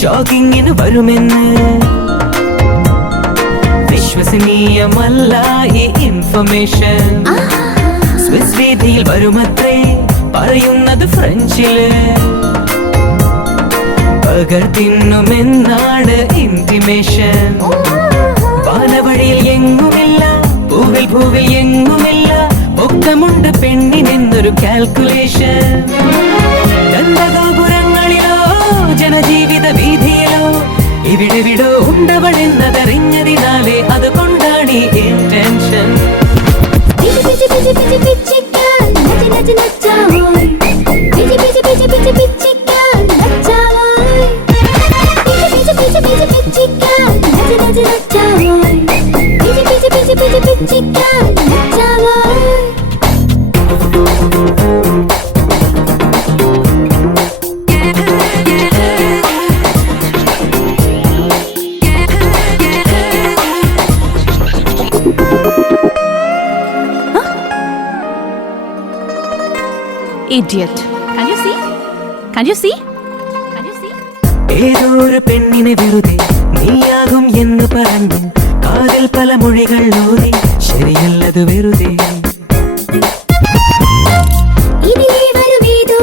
ജോഗിങ്ങിന് വരുമെന്ന് വിശ്വസനീയമല്ല ഈ information. Swiss വീതിയിൽ വരുമത്രേ പറയുന്നത് ഫ്രഞ്ചില്. പകർത്തിന്നുമെന്നാണ് ഇന്റിമേഷൻ. വാനവഴിയിൽ എങ്ങുമില്ല, പൂവിൽ പൂവിൽ എങ്ങുമില്ല, ഒക്കമുണ്ട് പെണ്ണിനെന്നൊരു കാൽക്കുലേഷൻ. ഗന്ധഗോപുരങ്ങളിലോ ജനജീവിത വീതിയിലോ ഇവിടെവിടോ ഉണ്ടവളെന്നതറിഞ്ഞതിനാലേ അതുകൊണ്ടാണ് ഈ intention. Idiot. Can you see? Can you see? Can you see? ഏതൊരു പെണ്ണിനെ വെറുതെ നീയാകും എന്ന് പറഞ്ഞു കാതിൽ പല മൊഴികൾ ഓതി. ശരിയല്ലത് വെറുതെ ഇതിലേ വരുവേതോ